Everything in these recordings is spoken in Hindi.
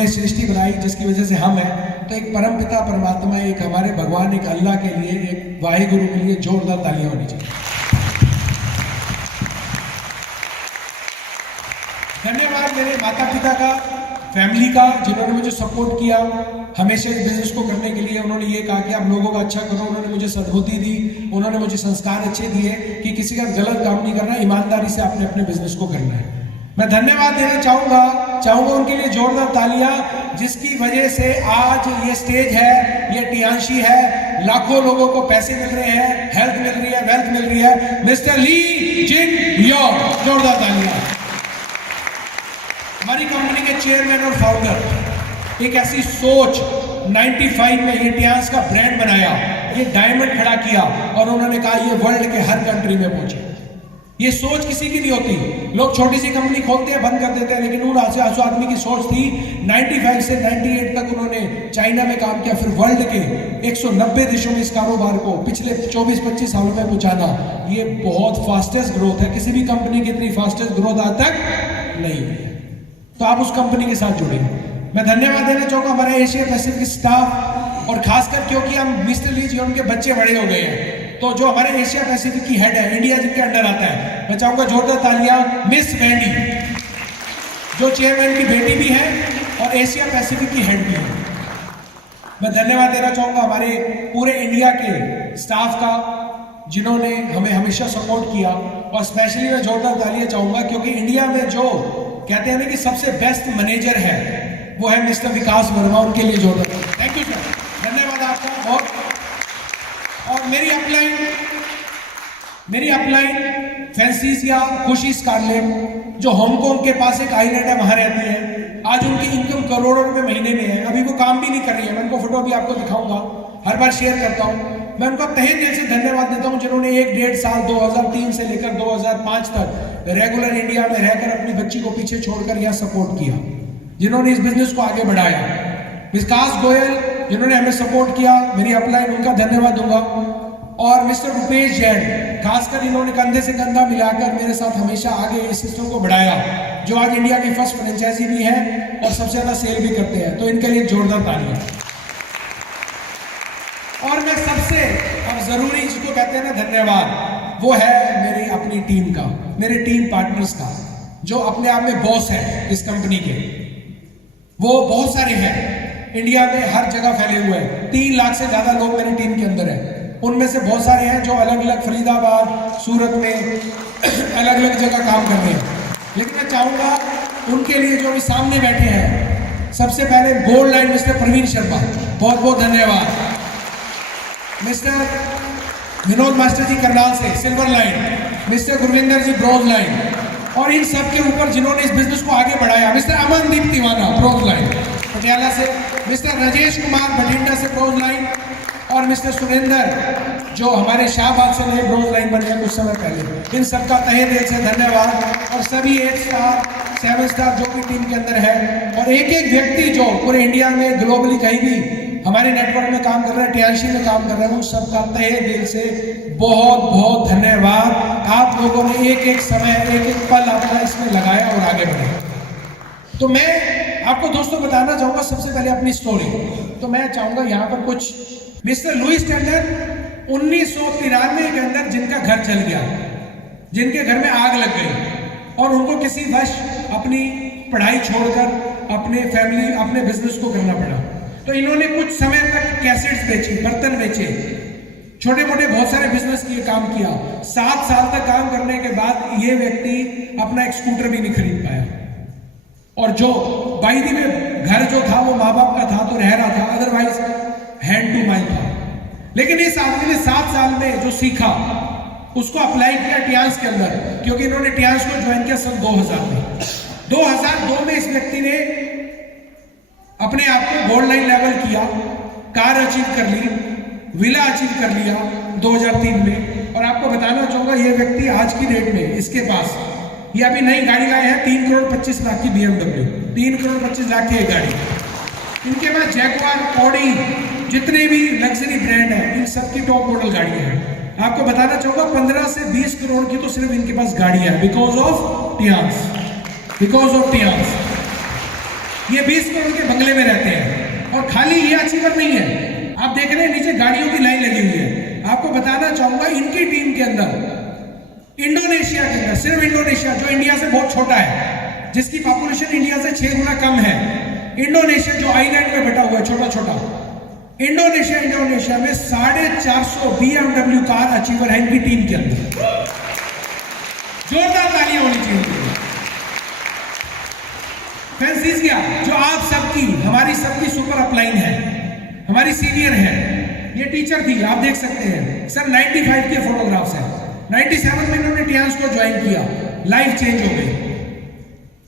जिन्होंने सृष्टि बनाई, जिसकी वजह से हम हैं, तो एक परम पिता परमात्मा, एक हमारे भगवान, एक अल्लाह के लिए, एक वाहिगुरु के लिए जोरदार तालियां होनी चाहिए। धन्यवाद मेरे माता पिता का, फैमिली का, जिन्होंने मुझे सपोर्ट किया हमेशा इस बिजनेस को करने के लिए। उन्होंने ये कहा कि आप लोगों का अच्छा करो, उन्होंने मुझे सद्बुद्धि दी, उन्होंने मुझे संस्कार अच्छे दिए कि किसी का गलत काम नहीं करना, ईमानदारी से आपने अपने बिजनेस को करना है। मैं धन्यवाद देना चाहूंगा उनके लिए जोरदार तालियां, जिसकी वजह से आज ये स्टेज है, ये टियांशी है, लाखों लोगों को पैसे मिल रहे हैं, हेल्थ मिल रही है, वेल्थ मिल रही है। मिस्टर ली जिन योर, जोरदार तालियां। हमारी कंपनी के चेयरमैन और फाउंडर, एक ऐसी सोच 95 में ये टियांस का ब्रांड बनाया, ये डायमंड खड़ा किया और उन्होंने कहा ये वर्ल्ड के हर कंट्री में पहुंचे। ये सोच किसी की नहीं होती, लोग छोटी सी कंपनी खोलते हैं, बंद कर देते हैं, लेकिन उन आसू आदमी की सोच थी 95 से 98 तक उन्होंने चाइना में काम किया, फिर वर्ल्ड के 190 देशों में इस कारोबार को पिछले 24-25 सालों में पहुंचाना। ये बहुत फास्टेस्ट ग्रोथ है, किसी भी कंपनी की इतनी फास्टेस्ट ग्रोथ आज तक नहीं हुई है। तो आप उस कंपनी के साथ जुड़े। मैं धन्यवाद देना चाहूंगा हमारे एशिया पैसिफिक स्टाफ, और खासकर क्योंकि हम मिस्टर ली जी उनके बच्चे बड़े हो गए हैं, तो जो हमारे एशिया पैसिफिक की हेड है, इंडिया जिनके अंडर आता है, मैं चाहूंगा जोरदार तालियां मिस वैंडी, जो चेयरमैन की बेटी भी है और एशिया पैसिफिक की हेड भी है। मैं धन्यवाद देना चाहूंगा हमारे पूरे इंडिया के स्टाफ का, जिन्होंने हमें हमेशा सपोर्ट किया, और स्पेशली मैं जोरदार तालियां चाहूंगा क्योंकि इंडिया में जो कहते हैं ना कि सबसे बेस्ट मैनेजर है, वो है मिस्टर विकास वर्मा, उनके लिए जोरदार थैंक यू सर, धन्यवाद आपका बहुत। और मेरी अपलाइन फैंसीसिया खुशी स्कारलेट, जो हांगकांग के पास एक आइलैंड है, वहां रहती है। आज उनकी इनकम करोड़ों रुपए महीने में है, अभी वो काम भी नहीं कर रही है, मैं उनको फोटो भी आपको दिखाऊंगा, हर बार शेयर करता हूं। मैं उनका तहे दिल से धन्यवाद देता हूं, जिन्होंने 1-1.5 साल 2003 से लेकर 2005 तक रेगुलर इंडिया में रहकर अपनी बच्ची को पीछे छोड़कर यहां सपोर्ट किया, जिन्होंने इस बिजनेस को आगे बढ़ाया। विकास गोयल, जिन्होंने हमें सपोर्ट किया, मेरी अपलाइन, उनका धन्यवाद दूंगा। और मिस्टर रुपेश जैन, खासकर इन्होंने कंधे से कंधा मिलाकर मेरे साथ हमेशा आगे इस सिस्टम को बढ़ाया, जो आज इंडिया की फर्स्ट फ्रेंचाइजी भी है और सबसे ज्यादा सेल भी करते हैं, तो इनके लिए जोरदार तालियां। और मैं सबसे अब जरूरी जिसको कहते हैं ना धन्यवाद, वो है मेरी अपनी टीम का, मेरे टीम पार्टनर्स का, जो अपने आप में बॉस है इस कंपनी के। वो बहुत सारे हैं, इंडिया में हर जगह फैले हुए हैं, 3 लाख से ज्यादा लोग मेरी टीम के अंदर हैं। उनमें से बहुत सारे हैं जो अलग अलग फरीदाबाद, सूरत में अलग अलग जगह काम कर रहे हैं। लेकिन मैं चाहूंगा उनके लिए जो अभी सामने बैठे हैं, सबसे पहले gold line mister Praveen Sharma, बहुत बहुत धन्यवाद। मिस्टर विनोद मास्टर जी करनाल से silver line, mister Gurvinder ji bronze line, और इन सब के ऊपर जिन्होंने इस बिजनेस को आगे बढ़ाया, मिस्टर अमनदीप तिवाना ब्रॉन्ज लाइन पटियाला से, मिस्टर राजेश कुमार बठिंडा से ब्रॉन्ज लाइन, और मिस्टर सुरेंद्र जो हमारे शाहबाद से नए ब्रॉन्ज लाइन बने हैं कुछ समय पहले। इन सबका तहे दिल से धन्यवाद। और सभी 8 स्टार 7 स्टार जो भी टीम के अंदर है, और एक एक व्यक्ति जो पूरे इंडिया में ग्लोबली कहीं भी हमारे नेटवर्क में काम कर रहे हैं, टियांशी में काम कर रहे हैं, उन सबका तहे दिल से बहुत बहुत धन्यवाद। आप लोगों ने एक एक समय, एक एक पल अपना इसमें लगाया और आगे बढ़े। तो मैं आपको दोस्तों बताना चाहूंगा सबसे पहले अपनी स्टोरी। तो मैं चाहूंगा यहाँ पर कुछ मिस्टर लुइस टेंडर 1993 के अंदर जिनका घर जल गया, जिनके घर में आग लग गई, और उनको किसी वश अपनी पढ़ाई छोड़कर अपने फैमिली, अपने बिजनेस को करना पड़ा। तो इन्होंने कुछ समय तक कैसेट्स बेचे, बर्तन बेचे, छोटे मोटे बहुत सारे बिजनेस किए, काम किया। 7 साल तक काम करने के बाद ये व्यक्ति अपना एक स्कूटर भी नहीं खरीद पाया, और जो बाईदी में घर जो था वो माँ बाप का था तो रह रहा था, अदरवाइज हैंड टू माउथ था। लेकिन इस आदमी ने 7 साल में जो सीखा उसको अप्लाई किया टियांस के अंदर, क्योंकि इन्होंने टियांस को ज्वाइन किया सन 2000 में। 2002 में इस व्यक्ति ने अपने आप को गोल्ड लाइन लेवल किया, कार अचीव कर ली, विला अचीव कर लिया 2003 में। और आपको बताना चाहूंगा ये व्यक्ति आज की डेट में इसके पास ये अभी नई गाड़ी लाए हैं, 3 करोड़ 25 लाख की BMW, 3 करोड़ 25 लाख की एक गाड़ी। इनके पास जैगुआर, ऑडी, जितने भी लग्जरी ब्रांड है, इन सबकी टॉप मॉडल गाड़ियां हैं। आपको बताना चाहूंगा 15 से 20 करोड़ की तो सिर्फ इनके पास गाड़ियां है, because of Tiens, because of Tiens. ये 20 करोड़ के बंगले में रहते हैं। और खाली ये अचीवर नहीं है, आप देख रहे हैं नीचे गाड़ियों की लाइन लगी हुई है। आपको बताना चाहूंगा इनकी टीम के अंदर इंडोनेशिया के अंदर, सिर्फ इंडोनेशिया जो इंडिया से बहुत छोटा है, जिसकी पॉपुलेशन इंडिया से 6 गुना कम है, इंडोनेशिया जो आइलैंड में बैठा हुआ है छोटा छोटा, इंडोनेशिया में 450 BMW कार अचीवर है इनकी टीम के अंदर। जोरदार तालियां होनी चाहिए। फ्रेंड्स, क्या जो आप सबकी, हमारी सबकी सुपर अपलाइन है, हमारी सीनियर है, ये टीचर थी, आप देख सकते हैं सर। 95 के फोटोग्राफ्स हैं। 97 में इन्होंने टियांस को ज्वाइन किया, लाइफ चेंज हो गई,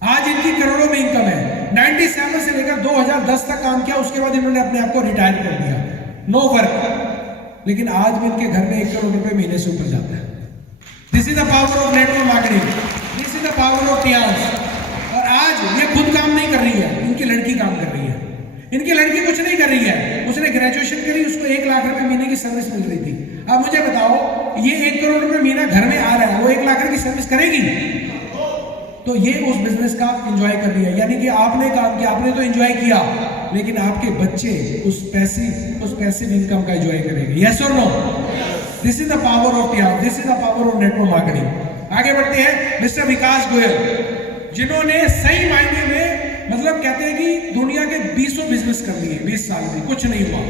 आज इनकी करोड़ों में इनकम है। 97 से लेकर 2010 तक काम किया, उसके बाद इन्होंने अपने आप को रिटायर कर दिया, नो वर्क, लेकिन आज भी इनके घर में 1 करोड़ रुपए महीने से ऊपर जाता है। This is the power of network marketing, this is the power of Tiens. और आज ये खुद काम नहीं कर रही है, इनकी लड़की काम कर रही है। इनकी लड़की कुछ नहीं कर रही है, उसने ग्रेजुएशन करी, उसको 1 लाख रुपए महीने की सर्विस मिल रही थी। अब मुझे बताओ, ये 1 करोड़ रुपए महीना घर में आ रहा है, वो 1 लाख रुपए की सर्विस करेगी? तो ये उस बिजनेस का एंजॉय कर रही है। यानी कि आपने काम किया, आपने तो एंजॉय किया, लेकिन आपके बच्चे उस पैसिव इनकम का एंजॉय करेंगे। यस और no? This is the power of Tiens, this is the power of network marketing. आगे बढ़ते हैं मिस्टर विकास गोयल, जिन्होंने सही मायने में मतलब कहते हैं कि दुनिया के 20 बिजनेस कर लिए 20 साल में, कुछ नहीं हुआ।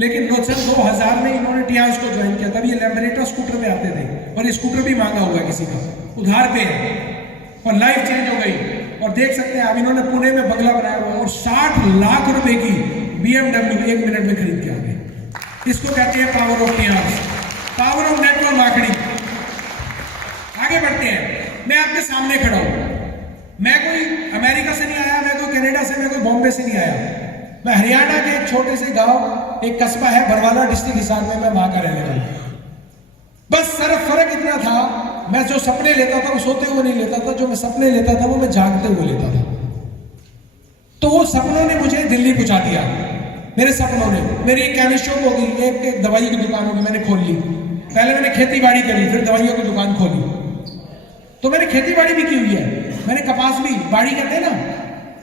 लेकिन सन 2000 में इन्होंने टियांस को ज्वाइन किया, तब ये लैम्बरेटर स्कूटर में आते थे, और ये स्कूटर भी मांगा हुआ किसी का, उधार पे है, और लाइफ चेंज हो गई। और देख सकते हैं अब इन्होंने पुणे में बंगला बनाया हुआ, और 60 लाख रुपए की BMW 1 मिनट में खरीद के आ गए। इसको कहते हैं power of Tiens, power of network marketing. आगे बढ़ते हैं, मैं आपके सामने खड़ा हूं, मैं कोई अमेरिका से नहीं आया, मैं कोई कनाडा से, मैं कोई बॉम्बे से नहीं आया, मैं हरियाणा के एक छोटे से गांव, एक कस्बा है बरवाला डिस्ट्रिक्ट हिसार में, मैं वहां का रहने वाला। बस सिर्फ फर्क इतना था, मैं जो सपने लेता था वो सोते हुए नहीं लेता था, जो मैं सपने लेता था वो मैं जागते हुए लेता था। तो वो सपनों ने मुझे दिल्ली पहुंचा दिया, मेरे सपनों ने। मेरी एक केमिस्ट शॉप होगी, एक दवाई की दुकान होगी, मैंने खोल ली। पहले मैंने खेती बाड़ी करी, फिर दवाइयों की दुकान खोली। तो मैंने खेती बाड़ी भी की हुई है, मैंने कपास भी, बाड़ी कहते हैं ना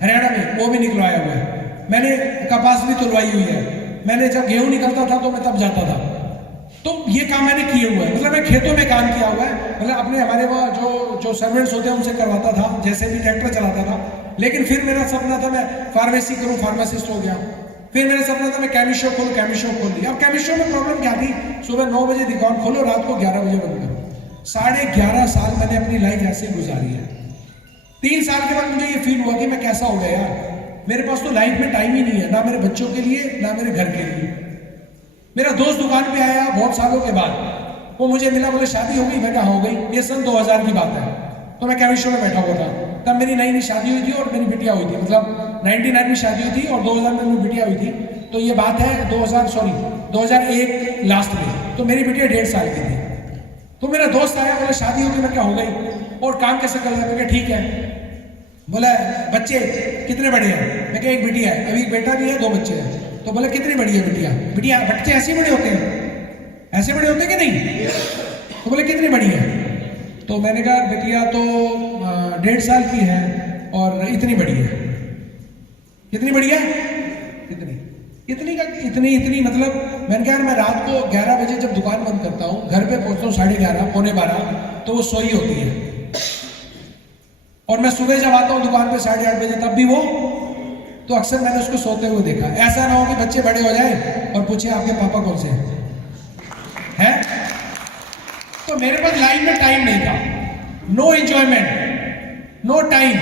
हरियाणा में, वो भी निकलवाया हुआ है। मैंने कपास भी तुलवाई हुई है। मैंने जब गेहूं निकलता था तो मैं तब जाता था। तो ये काम मैंने किए हुआ है, मतलब मैं खेतों में काम किया हुआ है। मतलब अपने हमारे वहाँ जो सर्वेंट्स होते हैं उनसे करवाता था, जैसे भी ट्रैक्टर चलाता था। लेकिन फिर मेरा सपना था मैं फार्मेसी करूँ, फार्मासिस्ट हो गया। फिर मेरा सपना था मैं केमिस्ट शॉप खोलूँ, केमिस्ट शॉप खोल दिया। अब केमिस्ट शॉप में प्रॉब्लम क्या थी, सुबह 9 बजे दुकान खोलो, रात को 11 बजे बंद करो। 11.5 साल मैंने अपनी लाइफ ऐसे गुजारी है। 3 साल के बाद मुझे ये फील हुआ कि मैं कैसा हो गया यार, मेरे पास तो लाइफ में टाइम ही नहीं है, ना मेरे बच्चों के लिए ना मेरे घर के लिए। मेरा दोस्त दुकान पे आया बहुत सालों के बाद, वो मुझे मिला, बोले शादी हो गई? मैं कहा हो गई। ये सन 2000 की बात है। तो मैं केमिस्ट में बैठा हुआ था, तब मेरी नई शादी हुई थी और मेरी बिटिया हुई थी। मतलब 99 में शादी हुई थी और 2000 में मेरी बिटिया हुई थी। तो ये बात है 2001 लास्ट में। तो मेरी बिटिया 1.5 साल की थी। तो मेरा दोस्त आया, बोला शादी होगी? मैं क्या हो गई, और काम कैसे कर रहा है? मैं क्या ठीक है। बोला बच्चे कितने बड़े हैं? मैं क्या एक बिटिया है, अभी एक बेटा भी है, 2 बच्चे हैं। तो बोला कितनी बड़ी है बिटिया? बिटिया बच्चे ऐसे बड़े होते हैं, ऐसे बड़े होते हैं कि नहीं? तो बोले कितनी बड़ी है? तो मैंने कहा बिटिया तो 1.5 साल की है और इतनी बड़ी है। कितनी बड़ी है? इतनी मतलब मैंने कहा मैं रात को 11 बजे जब दुकान बंद करता हूँ, घर पे पहुंचता हूँ 11:30 पौने 12, तो वो सोई होती है। और मैं सुबह जब आता हूँ दुकान पे 8:30 बजे, तब भी वो, तो अक्सर मैंने उसको सोते हुए देखा। ऐसा ना हो कि बच्चे बड़े हो जाए और पूछे आपके पापा कौन से हैं? तो मेरे पास लाइफ में टाइम नहीं था, नो एंजॉयमेंट, नो टाइम।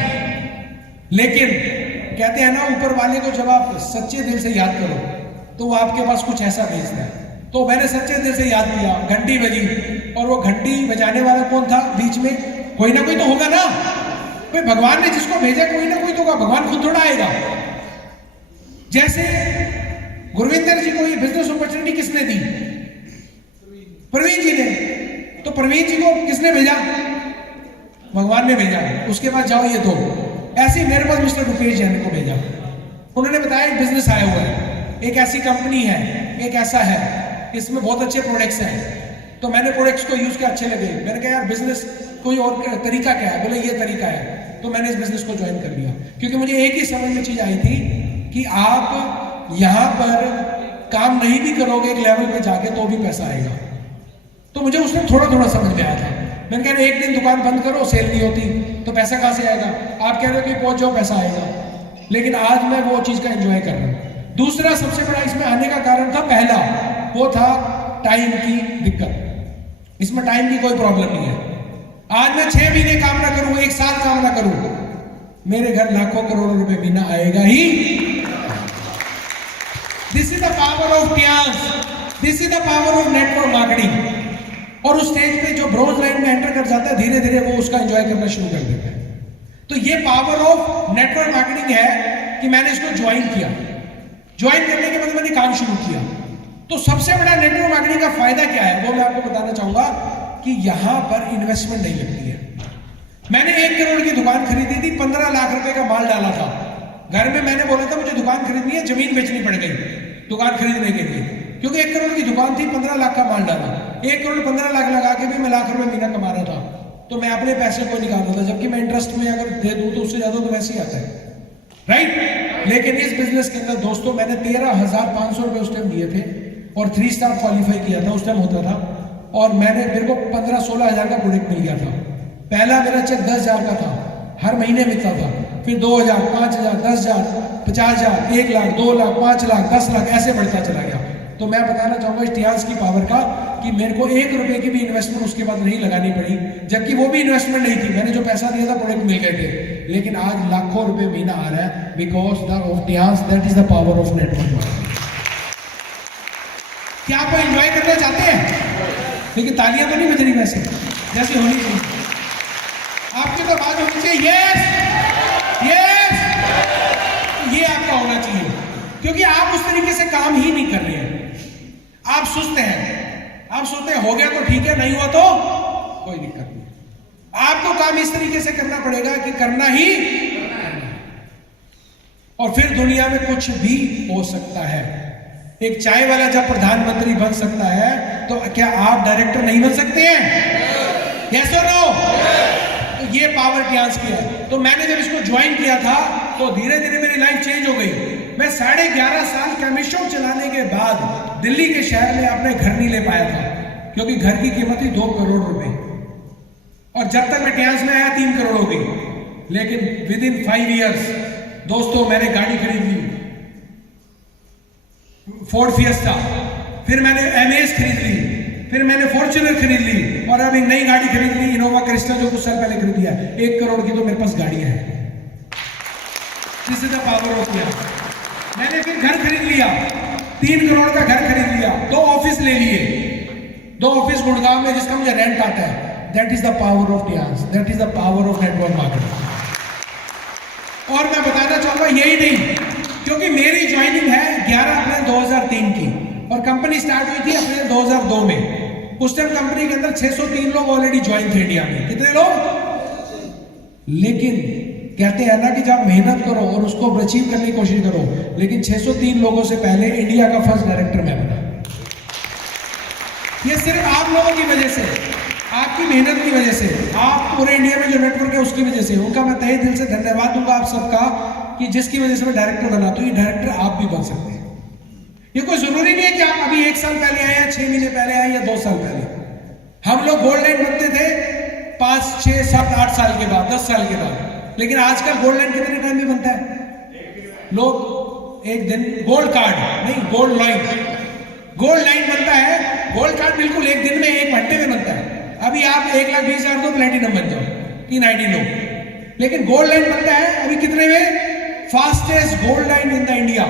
लेकिन कहते हैं ना, ऊपर वाले को जब आप सच्चे दिल से याद करो तो वो आपके पास कुछ ऐसा भेजता है। तो मैंने सच्चे दिल से याद किया, घंटी बजी, और वो घंटी बजाने वाला कौन था बीच में? कोई ना कोई तो होगा ना, कोई भगवान ने जिसको भेजा कोई ना कोई तो होगा, भगवान खुद थोड़ा आएगा। जैसे गुरविंदर जी को ये बिजनेस अपॉर्चुनिटी किसने दी? प्रवीण जी ने। तो प्रवीण जी को किसने भेजा? भगवान ने भेजा। उसके बाद जाओ ये दो। ऐसे मेरे पास मिस्टर रुपेश जैन को भेजा, उन्होंने बताया एक बिजनेस आया हुआ है, एक ऐसी कंपनी है, एक ऐसा है, इसमें बहुत अच्छे प्रोडक्ट्स हैं। तो मैंने प्रोडक्ट्स को यूज किया, अच्छे लगे। मैंने कहा यार बिजनेस कोई और तरीका क्या है? बोले ये तरीका है। तो मैंने इस बिजनेस को ज्वाइन कर लिया, क्योंकि मुझे एक ही समझ में चीज आई थी कि आप यहां पर काम नहीं भी करोगे एक लेवल पे जाके तो भी पैसा आएगा। तो मुझे उसमें थोड़ा थोड़ा समझ में आया था। मैंने कहा एक दिन दुकान बंद करो, सेल नहीं होती तो पैसा कहां से आएगा? आप कह रहे हो कि पहुंच जाओ पैसा आएगा, लेकिन आज मैं वो चीज का एंजॉय कर रहा हूं। दूसरा सबसे बड़ा इसमें आने का कारण था, पहला वो था टाइम की दिक्कत। इसमें टाइम की कोई प्रॉब्लम नहीं है। आज मैं 6 महीने काम ना करूं, 1 साल काम ना करूं, मेरे घर लाखों करोड़ों रुपए महीना आएगा ही। This is the power of Tiens, this is the power of network marketing. और उस स्टेज पे जो ब्रोंज लाइन में एंटर कर जाता है, धीरे धीरे वो उसका एंजॉय करना शुरू कर देता है। तो ये पावर ऑफ नेटवर्क मार्केटिंग है कि मैंने इसको ज्वाइन किया। ज्वाइन करने के बाद मैंने काम शुरू किया। तो सबसे बड़ा नेटवर्क मार्केटिंग का फायदा क्या है वो मैं आपको बताना चाहूंगा कि यहां पर इन्वेस्टमेंट नहीं लगती है। मैंने 1 करोड़ की दुकान खरीदी थी, 15 लाख रुपए का माल डाला था। घर में मैंने बोला था मुझे दुकान खरीदनी है, जमीन बेचनी पड़ गई दुकान खरीदने के लिए, क्योंकि 1 करोड़ की दुकान थी, 15 लाख का माल डाला। 1 करोड़ 15 लाख लगा के भी मैं लाख रुपए महीना कमा रहा था। तो मैं अपने पैसे को निकाल रहा था, जबकि मैं इंटरेस्ट में अगर दे दूं तो उससे ज्यादा तो वैसे ही आता है, राइट। लेकिन इस बिजनेस के अंदर दोस्तों मैंने 13,500 रुपए उस टाइम दिए थे और 3 स्टार क्वालिफाई किया था, उस टाइम होता था। और मैंने मेरे को 15-16 हजार का प्रोडक्ट मिल गया था। पहला मेरा चेक 10,000 का था, हर महीने मिलता था। फिर 2,000, 5,000, 10,000, 50,000, 1 लाख, 2 लाख, 5 लाख, 10 लाख ऐसे बढ़ता चला गया। तो मैं बताना चाहूंगा इस टियांस की पावर का कि मेरे को 1 रुपए की भी इन्वेस्टमेंट उसके बाद नहीं लगानी पड़ी, जबकि वो भी इन्वेस्टमेंट नहीं थी। मैंने जो पैसा दिया था प्रोडक्ट मिल गए थे, लेकिन आज लाखों रुपए महीना आ रहा है because the of Tiens. That is the power of network. क्या आप एंजॉय करना चाहते हैं? लेकिन तालियां तो नहीं बज रही वैसे जैसी होनी चाहिए। आपकी तो बात होनी चाहिए यस यस, ये आपका होना चाहिए, क्योंकि आप उस तरीके से काम ही नहीं कर रहे हैं। आप सुस्त हैं, आप सोचते हैं हो गया तो ठीक है, नहीं हुआ तो कोई दिक्कत नहीं। आपको काम इस तरीके से करना पड़ेगा कि करना ही, और फिर दुनिया में कुछ भी हो सकता है। एक चाय वाला जब प्रधानमंत्री बन सकता है तो क्या आप डायरेक्टर नहीं बन सकते हैं? यस और नो? तो ये पावर टियांस की है। तो मैंने जब इसको ज्वाइन किया था तो धीरे धीरे मेरी लाइफ चेंज हो गई। मैं 11.5 साल केमिस्ट शॉप चलाने के बाद दिल्ली के शहर में अपने घर नहीं ले पाया था, क्योंकि घर की कीमत थी 2 करोड़ रुपए, और जब तक मैं टियांस में आया 3 करोड़ हो गई। लेकिन विद इन 5 ईयर्स दोस्तों मैंने गाड़ी खरीद ली, फोर्ड फिएस्टा, फिर मैंने एमएस खरीद ली, फिर मैंने फॉर्च्यूनर खरीद ली, और अब एक नई गाड़ी खरीद ली, इनोवा क्रिस्टा, जो कुछ साल पहले खरीद लिया। 1 करोड़ की तो मेरे पास गाड़ियां हैं। This is the power of Tiens. मैंने फिर घर खरीद लिया, 3 करोड़ का घर खरीद लिया, 2 ऑफिस ले लिए, 2 ऑफिस गुड़गांव में जिसका मुझे रेंट आता है। That is the power of Tiens, that is the power of network marketing. और मैं बताना चाहूंगा यही नहीं, क्योंकि मेरी ज्वाइनिंग है 11 अप्रैल 2003 की, और कंपनी स्टार्ट हुई थी अप्रैल 2002 में। उस टाइम कंपनी के अंदर 603 लोग ऑलरेडी ज्वाइन थे इंडिया में। कितने लोग? लेकिन कहते हैं ना कि जब मेहनत करो और उसको अचीव करने की कोशिश करो, लेकिन 603 लोगों से पहले इंडिया का फर्स्ट डायरेक्टर मैं बना। ये सिर्फ आप लोगों की वजह से, आपकी मेहनत की वजह से, आप पूरे इंडिया में जो नेटवर्क है उसकी वजह से। उनका मैं तहे दिल से धन्यवाद दूंगा आप सबका कि जिसकी वजह से मैं डायरेक्टर बना। तो ये डायरेक्टर आप भी बन सकते हैं। ये कोई जरूरी नहीं है कि आप अभी 1 साल पहले आए, 6 महीने पहले आए, या 2 साल पहले। हम लोग गोल्ड लाइन बनते थे 5, 6, 7, 8 साल के बाद, 10 साल के बाद। लेकिन आजकल गोल्ड लाइन कितने टाइम में बनता है? लोग एक दिन गोल्ड कार्ड नहीं, गोल्ड लाइन, गोल्ड लाइन बनता है। गोल्ड कार्ड बिल्कुल एक दिन में, 1 घंटे में बनता है। अभी आप 1,20,000 दो, प्लेटिनम बन जाओ, 3 ID लो। लेकिन गोल्ड लाइन बनता है अभी कितने में? Fastest gold line in the India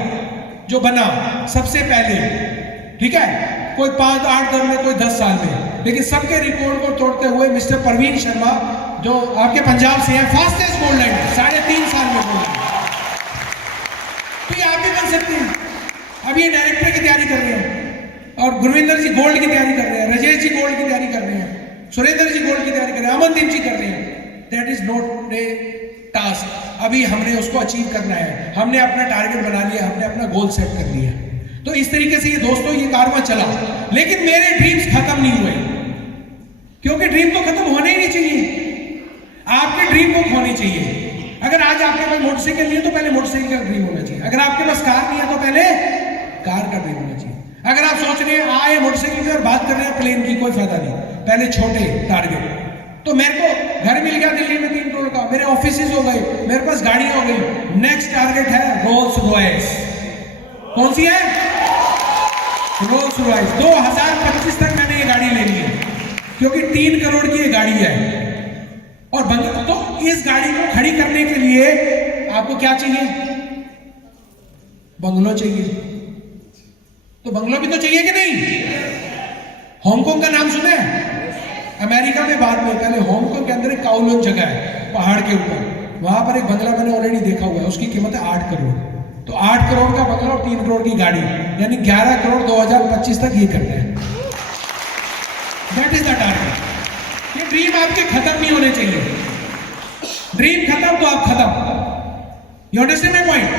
जो बना सबसे पहले, ठीक है। कोई 5, 8 दिन में, कोई 10 साल में, लेकिन सबके रिकॉर्ड को तोड़ते हुए मिस्टर परवीन शर्मा जो आपके पंजाब से है, फास्टेस्ट गोल्ड लाइन 3.5 साल में गोल्ड लाइन। तो ये आप भी बन सकते हैं। अभी ये डायरेक्टर की तैयारी कर रहे हैं, और गुरविंदर जी गोल्ड की तैयारी कर रहे हैं, राजेश जी गोल्ड की तैयारी कर रहे हैं, सुरेंद्र जी गोल्ड की तैयारी कर रहे हैं, अमनदीप जी कर रहे हैं। That is not a task. अभी हमने उसको अचीव करना है, हमने अपना टारगेट बना लिया, हमने अपना गोल सेट कर लिया। तो इस तरीके से ये दोस्तों ये कारवां चला, लेकिन मेरे ड्रीम्स खत्म नहीं हुए, क्योंकि ड्रीम तो खत्म होने ही नहीं चाहिए। आपके ड्रीम को खोनी चाहिए। अगर आज आपके पास मोटरसाइकिल नहीं है तो पहले मोटरसाइकिल का ड्रीम होना चाहिए। अगर आपके पास कार नहीं है तो पहले कार का ड्रीम होना चाहिए। अगर आप सोच रहे हैं आए मोटरसाइकिल की और बात कर रहे हैं प्लेन की, कोई फायदा नहीं, पहले छोटे टारगेट। तो मेरे को घर मिल गया दिल्ली में 3 करोड़ का, मेरे ऑफिसेज हो गए, मेरे पास गाड़ी हो गई, नेक्स्ट टारगेट है रोल्स रॉयस। कौन सी है? Rolls Royce. 2025 तक मैंने ये गाड़ी लेनी है, क्योंकि 3 करोड़ की ये गाड़ी है। और तो इस गाड़ी को खड़ी करने के लिए आपको क्या चाहिए? बंगलो चाहिए। तो बंगलो भी तो चाहिए कि नहीं? हांगकांग का नाम सुना है? अमेरिका में बाद में, पहले हांगकांग के अंदर एक काउलोन जगह है पहाड़ के ऊपर, वहां पर एक बंगला मैंने ऑलरेडी देखा हुआ है, उसकी कीमत है 8 करोड़। तो 8 करोड़ का बंगला और 3 करोड़ की गाड़ी, यानी 11 करोड़ 2025 तक ये करते हैं। That is the target. ये ड्रीम आपके खत्म नहीं होने चाहिए। ड्रीम खत्म तो आप खत्म। You understand my point?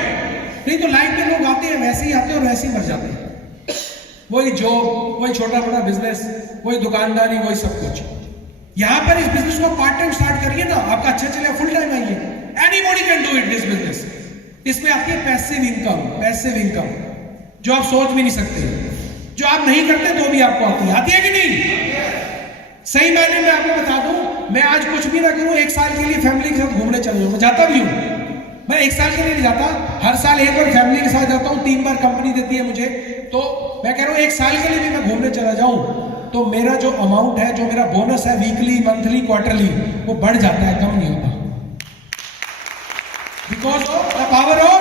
नहीं तो लाइफ में लोग आते हैं, वैसे ही आते हैं और वैसे ही मर जाते हैं। वही जॉब, वही छोटा मोटा बिजनेस, वही दुकानदारी, वही सब कुछ। यहां पर इस बिजनेस को पार्ट टाइम स्टार्ट करिए ना, आपका अच्छा चलेगा, फुल टाइम आइए। Anybody can do it this business. इसमें आती है पैसिव इनकम, पैसिव इनकम जो आप सोच भी नहीं सकते, जो आप नहीं करते तो भी आपको आती है कि नहीं? सही मायने में आपको बता दूं, मैं आज कुछ भी ना करूं, 1 साल के लिए फैमिली के साथ घूमने चल जाऊं, मैं जाता भी हूं। मैं 1 साल के लिए नहीं जाता, हर साल 1 बार फैमिली के साथ जाता हूं, 3 बार कंपनी देती है मुझे। तो मैं कह रहा हूं 1 साल के लिए भी मैं घूमने चला जाऊं तो मेरा जो अमाउंट है, जो मेरा बोनस है वीकली, मंथली, क्वार्टरली, वो बढ़ जाता है, कम नहीं होता। Because of the power of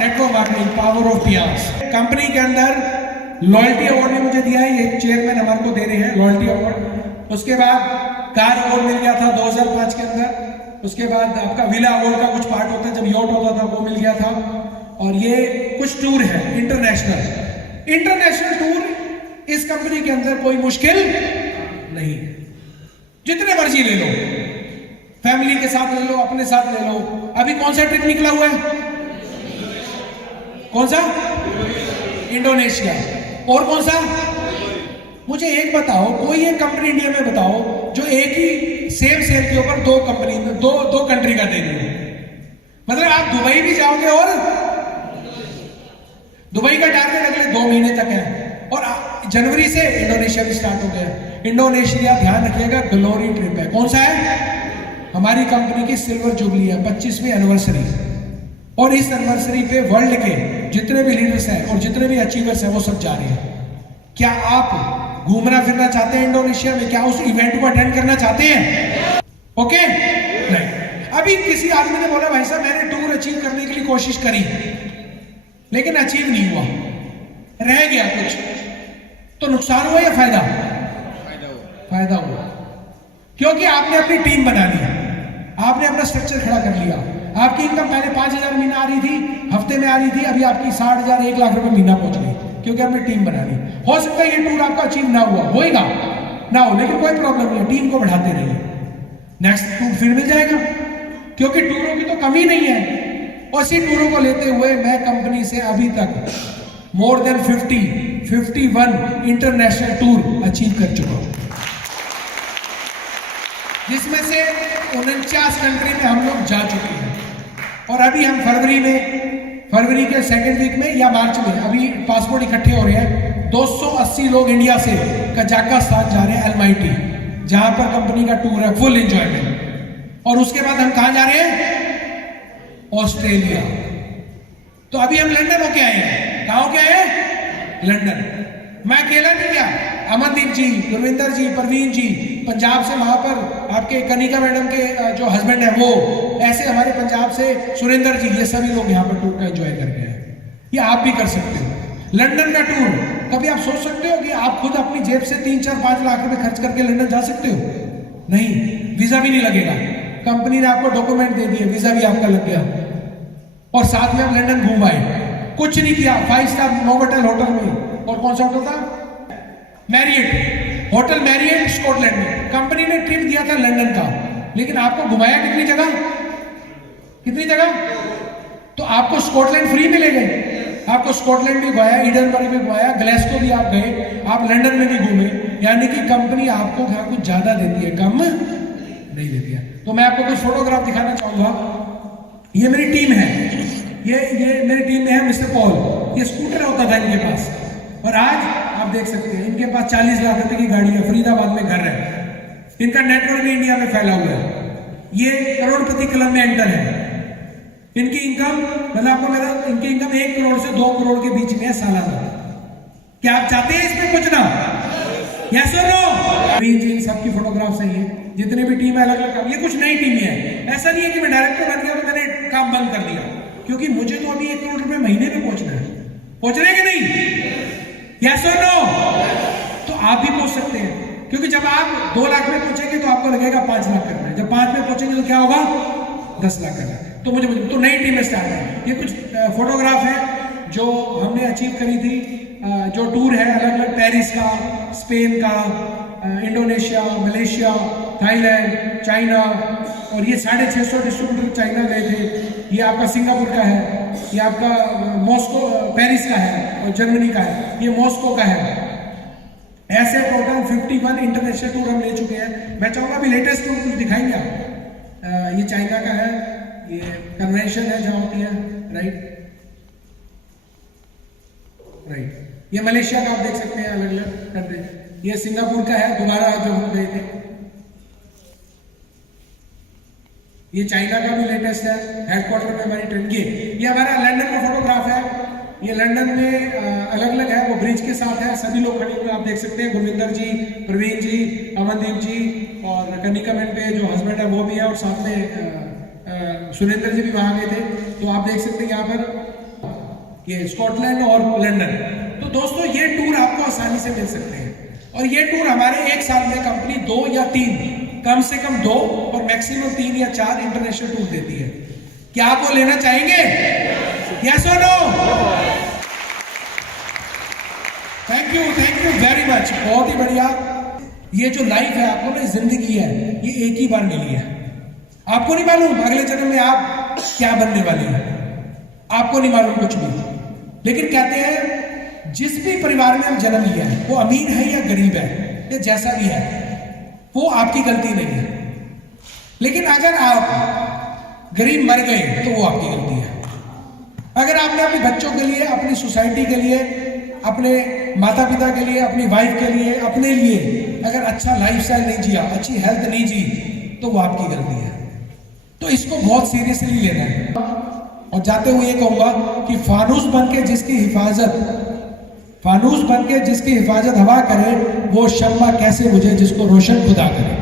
network marketing, power of पीआर्स। Company के अंदर लॉयल्टी अवार्ड भी मुझे दिया है, ये चेयरमैन हमारे को दे रहे हैं लॉयल्टी अवार्ड। उसके बाद कार अवार्ड मिल गया था 2005 के अंदर। उसके बाद आपका विला अवार्ड का कुछ पार्ट होता है, जब यॉट होता था वो मिल गया था। और ये कुछ टूर है इंटरनेशनल टूर, इस कंपनी के अंदर कोई मुश्किल नहीं, जितने मर्जी ले लो, फैमिली के साथ ले लो, अपने साथ ले लो। अभी कौन सा ट्रिप निकला हुआ है? कौन सा? इंडोनेशिया। और कौन सा? मुझे एक बताओ, कोई एक कंपनी इंडिया में बताओ जो एक ही सेम शेयर के ऊपर 2 कंपनी, दो कंट्री का दे देंगे। मतलब आप दुबई भी जाओगे और दुबई का टारगेट अगले 2 महीने तक है, और जनवरी से इंडोनेशिया भी स्टार्ट हो गया। इंडोनेशिया ध्यान रखिएगा, ग्लोरी ट्रिप है। कौन सा है? हमारी कंपनी की सिल्वर जुबली है, 25वीं एनिवर्सरी। और इस एनिवर्सरी पे वर्ल्ड के जितने भी लीडर्स हैं और जितने भी अचीवर्स हैं वो सब जा रहे हैं। क्या आप घूमना फिरना चाहते हैं इंडोनेशिया में? क्या उस इवेंट को अटेंड करना चाहते हैं? ओके? नहीं। अभी किसी आदमी ने बोला भाई साहब मैंने टूर अचीव करने के लिए कोशिश करी लेकिन अचीव नहीं हुआ, रह गया कुछ, तो नुकसान हुआ या फायदा? फायदा हुआ, क्योंकि आपने अपनी टीम बना ली, आपने अपना स्ट्रक्चर खड़ा कर लिया। आपकी इनकम पहले 5,000 महीना आ रही थी, हफ्ते में आ रही थी, अभी आपकी 60,000 1 लाख रुपए महीना पहुंच गई, क्योंकि आपने टीम बना ली। हो सकता है ये टूर आपका अचीव ना हुआ, होएगा ना हो, लेकिन कोई प्रॉब्लम नहीं है, टीम को बढ़ाते रहिए, नेक्स्ट टूर फिर मिल जाएगा, क्योंकि टूरों की तो कमी नहीं है। उसी टूरों को लेते हुए मैं कंपनी से अभी तक more than 51 international tour achieve कर चुका हूं, जिसमें से 49 कंट्री में हम लोग जा चुके हैं। और अभी हम फरवरी के 2nd वीक में या मार्च में अभी पासपोर्ट इकट्ठे हो रहे हैं। 280 लोग इंडिया से कजाकिस्तान जा रहे हैं, एलमाइटी, जहां पर कंपनी का टूर है, फुल एंजॉयमेंट। और उसके बाद हम कहां जा रहे हैं? ऑस्ट्रेलिया। तो अभी हम लंदन होके आए हैं। कहां होके आए हैं? लंदन। मैं अकेला नहीं गया, अमनदीप जी, गुरविंदर जी, परवीन जी, पंजाब से वहां पर आपके कनिका मैडम के जो हस्बैंड है वो, ऐसे हमारे पंजाब से सुरेंद्र जी, ये सभी लोग यहाँ पर टूर का एंजॉय कर गए हैं। ये आप भी कर सकते हो। लंदन का टूर, कभी आप सोच सकते हो कि आप खुद अपनी जेब से 3-4-5 लाख रुपए खर्च करके लंदन जा सकते हो? नहीं, वीजा भी नहीं लगेगा, कंपनी ने आपको डॉक्यूमेंट दे दिए, वीजा भी आपका लग गया, और साथ में आप लंदन घूम आए, कुछ नहीं किया, 5 स्टार नोवोटेल होटल में। और कौन सा होटल था? मैरियट, होटल मैरियट स्कॉटलैंड में। कंपनी ने ट्रिप दिया था लंदन का, लेकिन आपको घुमाया कितनी जगह? तो आपको स्कॉटलैंड फ्री में ले गए, आपको स्कॉटलैंड भी घुमाया, ईडनबर्ग भी घुमाया, ग्लासगो भी आप गए, आप लंदन में भी घूमे। यानी कि कंपनी आपको कुछ ज्यादा देती है, कम नहीं देती है। तो मैं आपको कुछ फोटोग्राफ दिखाना चाहूंगा। ये मेरी टीम है, ये मेरी टीम में है मिस्टर पॉल, ये स्कूटर होता था इनके पास, और आज आप देख सकते हैं इनके पास 40 लाख रुपए की गाड़ी है, फरीदाबाद में घर है, इनका नेटवर्क भी इंडिया में फैला हुआ है, ये करोड़पति क्लब में एंटर है, इनकी इनकम मतलब आपको मेरा इनकी इनकम 1 करोड़ से 2 करोड़ के बीच में है सालाना। क्या आप चाहते हैं इसमें कुछ ना? यस और नो? इन सबकी फोटोग्राफ सही है, जितने भी टीम है अलग अलग काम, ये कुछ नई टीमें हैं, ऐसा नहीं है कि मैं डायरेक्टर बन गया तो मैंने काम बंद कर दिया, क्योंकि मुझे तो अभी 1 करोड़ रुपए महीने में पहुंचना है, पहुंच रहे कि नहीं? यस और नो? तो आप भी पहुंच सकते हैं, क्योंकि जब आप 2 लाख में पहुंचेंगे तो आपको लगेगा 5 लाख करना है, जब 5 में पहुंचेंगे तो क्या होगा? 10 लाख करना है। तो मुझे तो नई टीम स्टार्ट है। ये कुछ फोटोग्राफ है जो हमने अचीव करी थी, जो टूर है अलग अलग, पेरिस का, स्पेन का, इंडोनेशिया, मलेशिया, थाईलैंड, चाइना, और ये 650 डिस्ट्रीब्यूटर चाइना गए थे, ये आपका सिंगापुर का है, ये आपका मॉस्को पेरिस का है, और जर्मनी का है, ये मॉस्को का है। ऐसे टोटल 51 इंटरनेशनल टूर हम ले चुके हैं। मैं चाहूँगा अभी लेटेस्ट टूर कुछ दिखाएंगे आप। ये चाइना का है, ये कन्वेंशन है जहाँ होती है, राइट, ये मलेशिया का आप देख सकते हैं अलग अलग कंट्री, ये सिंगापुर का है दोबारा जो हम गए थे, ये चाइना का भी लेटेस्ट है, हेडक्वार्टर में हमारी ट्रेन की, ये हमारा लंदन का फोटोग्राफ है, ये लंदन में अलग अलग है, वो ब्रिज के साथ है, सभी लोग खड़े हुए आप देख सकते हैं, गुरविंदर जी, प्रवीण जी, अमनदीप जी, और कनिका मैन पे जो हस्बैंड है वो भी है, और साथ में सुरेंद्र जी भी वहां गए थे। तो आप देख सकते हैं यहाँ पर ये स्कॉटलैंड और लंदन। तो दोस्तों ये टूर आपको आसानी से मिल सकते हैं, और ये टूर हमारे 1 साल में कंपनी 2 या 3, कम से कम 2 और मैक्सिमम 3 या 4 इंटरनेशनल टूर देती है। क्या आप वो लेना चाहेंगे? यस और no? Thank you very much, बहुत ही बढ़िया। ये जो लाइफ है, आपको ना जिंदगी है, ये एक ही बार मिली है, आपको नहीं मालूम अगले जन्म में आप क्या बनने वाले हैं, आपको नहीं मालूम कुछ भी। लेकिन कहते हैं जिस भी परिवार में हम जन्म लिया है, वो अमीर है या गरीब है या जैसा भी है, वो आपकी गलती नहीं है। लेकिन अगर आप गरीब मर गए तो वो आपकी गलती है। अगर आपने अपने बच्चों के लिए, अपनी सोसाइटी के लिए, अपने माता पिता के लिए, अपनी वाइफ के लिए, अपने लिए अगर अच्छा लाइफस्टाइल नहीं जिया, अच्छी हेल्थ नहीं जी, तो वो आपकी गलती है। तो इसको बहुत सीरियसली लेना है। और जाते हुए ये कहूंगा कि फानूस बनके जिसकी हिफाजत हवा करे, वो शम्मा कैसे बुझे जिसको रोशन खुदा करे।